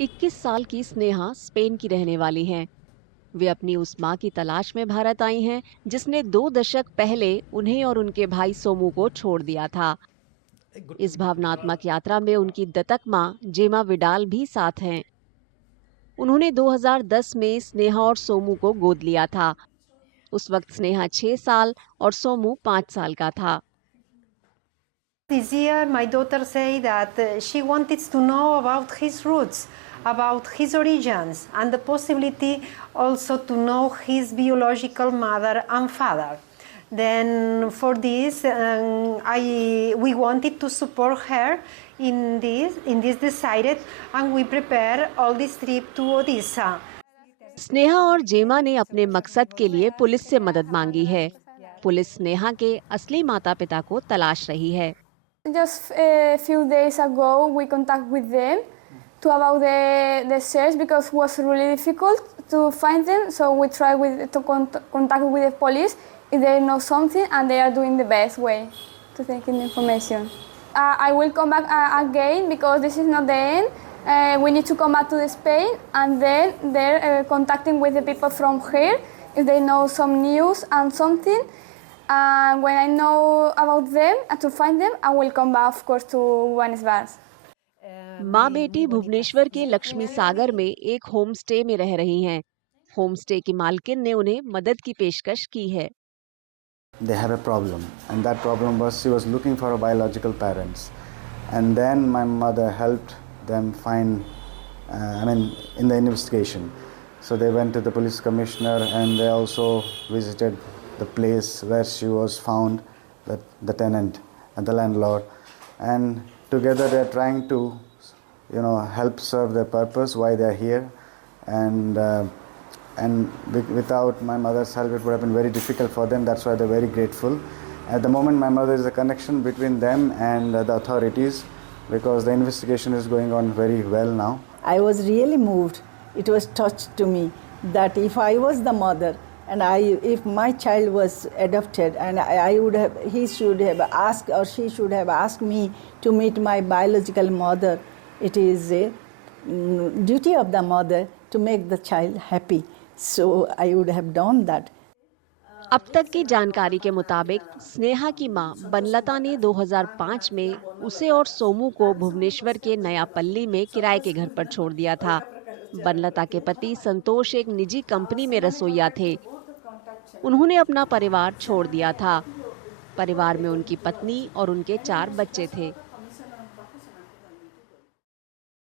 21 साल की स्नेहा स्पेन की रहने वाली हैं। वे अपनी उस मां की तलाश में भारत आई हैं जिसने 2 दशक पहले उन्हें और उनके भाई सोमू को छोड़ दिया था। इस भावनात्मक यात्रा में उनकी दत्तक मां जेमा विडाल भी साथ हैं। उन्होंने 2010 में स्नेहा और सोमू को गोद लिया था। उस वक्त स्नेहा 6 साल और सोमू 5 साल का था। This year, my daughter said that she wanted to know about his roots, about his origins, and the possibility also to know his biological mother and father. Then, for this, we wanted to support her in this decided, and we prepare all this trip to Odisha. Sneha और जेमा ने अपने मकसद के लिए police से मदद मांगी है। पुलिस स्नेहा के असली माता पिता को तलाश रही है। Just a few days ago, we contact with them to about the search because it was really difficult to find them. So we try to contact with the police if they know something, and they are doing the best way to take in information. I will come back again because this is not the end. We need to come back to Spain, and then they're contacting with the people from here if they know some news and something. And when I know about them and to find them, I will come back, of course, to Buenos Aires. माँ बेटी भुवनेश्वर के लक्ष्मी सागर में एक home stay में रह रही हैं। Home stay की मालकिन ने उन्हें मदद की पेशकश की है। They have a problem, and that problem was she was looking for her biological parents, and then my mother helped them find, in the investigation. So they went to the police commissioner, and they also visited the place where she was found, the tenant and the landlord, and together they're trying to, help serve their purpose, why they're here, and without my mother's help it would have been very difficult for them. That's why they're very grateful. At the moment my mother is a connection between them and the authorities, because the investigation is going on very well now. I was really moved. It was touched to me that if I was the mother and if my child was adopted, and he should have asked, or she should have asked me to meet my biological mother. It is a duty of the mother to make the child happy. So I would have done that. अब तक की जानकारी के मुताबिक स्नेहा की मां बनलता ने 2005 में उसे और सोमू को भुवनेश्वर के नयापल्ली में किराए के घर पर छोड़ दिया था। बनलता के पति संतोष एक निजी कंपनी में रसोइया थे। उन्होंने अपना परिवार छोड़ दिया था। परिवार में उनकी पत्नी और उनके 4 बच्चे थे।